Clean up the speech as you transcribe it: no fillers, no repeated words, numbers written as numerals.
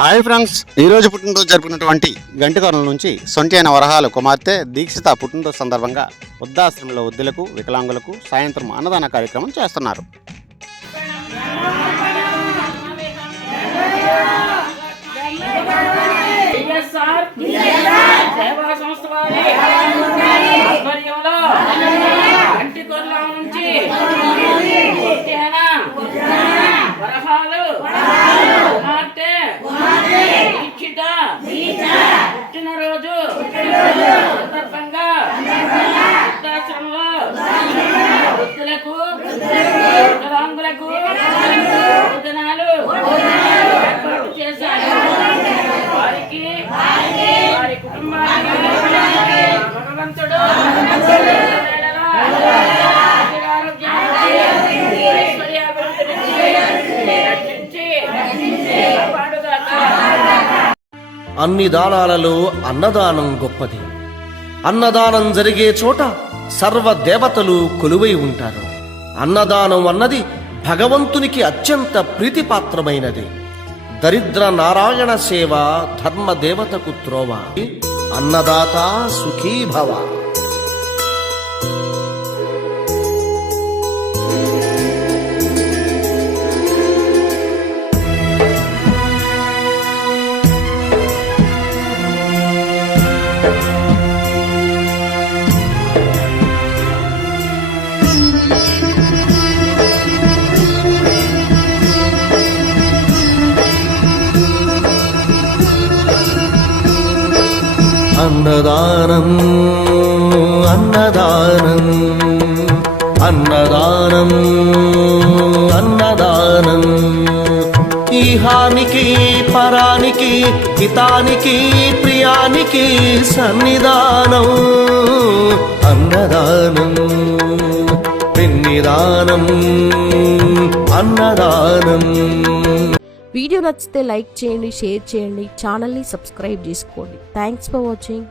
Hi friends, ఈరోజు పుట్టినరోజు జరుపుకున్నటువంటి గంటికొరల నుంచి సొంటి అయిన వరహాలు కుమార్తె దీక్షిత పుట్టినరోజు సందర్భంగా వృద్ధాశ్రమంలో వృద్ధులకు వికలాంగులకు సాయంత్రం అన్నదాన కార్యక్రమం చేస్తున్నారు. పుట్టినరోజు సందర్భంగా వృద్ధాశ్రమంలో వృద్ధులకు వికలాంగులకు భోజనాలు ఏర్పాటు చేశారు. వారికి వారి కుటుంబానికి భగవంతుడు అన్ని దానాలలో అన్నదానం గొప్పది. అన్నదానం జరిగే చోట సర్వదేవతలు కొలువై ఉంటారు. అన్నదానం అన్నది భగవంతునికి అత్యంత ప్రీతిపాత్రమైనది. దరిద్ర నారాయణ సేవ ధర్మదేవతకు త్రోవ. అన్నదాత సుఖీభవ. అన్నదానం అన్నదానం అన్నదానం అన్నదానం ఈహానికి పరానికి హితానికి ప్రియానికి సన్నిధానం. అన్నదానం పిన్నిదానం అన్నదానం. వీడియో నచ్చితే లైక్ చేయండి, షేర్ చేయండి, ఛానల్ని సబ్స్క్రైబ్ చేసుకోండి. Thanks for watching.